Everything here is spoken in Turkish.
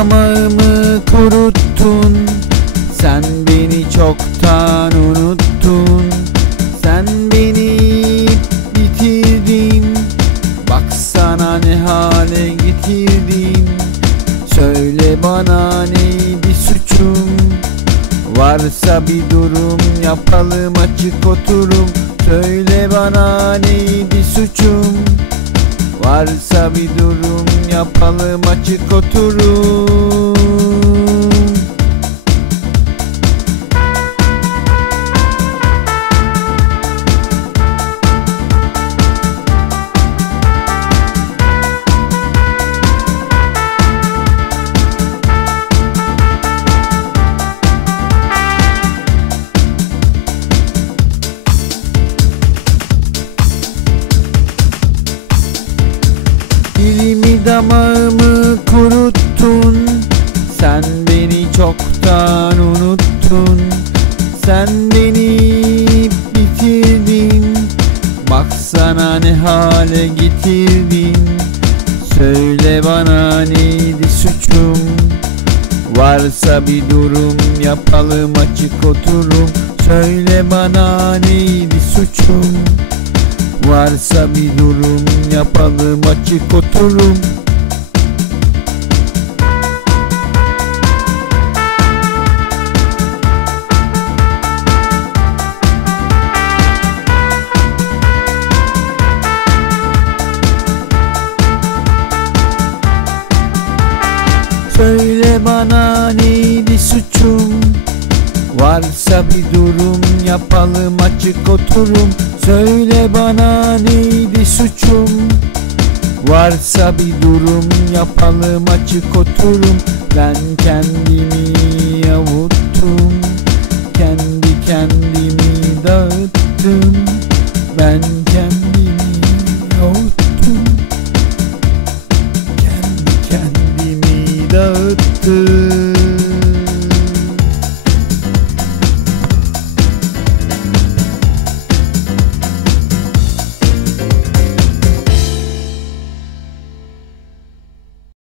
damağımı kuruttun. Sen beni çoktan unuttun. Sen beni bitirdin. Baksana ne hale getirdin. Söyle bana neydi suçum? Varsa bir durum yapalım açık oturum. Söyle bana neydi suçum? Varsa bir durum yapalım açık oturum. Dilimi damağımı kuruttun. Sen beni çoktan unuttun. Sen beni bitirdin. Baksana ne hale getirdin. Söyle bana neydi suçum? Varsa bir durum yapalım açık oturum. Söyle bana neydi suçum? Varsa bir durum yapalım açık oturum. Söyle bana neydi suçum? Varsa bir durum yapalım açık oturum. Söyle bana neydi suçum? Varsa bir durum yapalım açık oturum. Ben kendimi avuttum. Kendi kendimi dağıttım.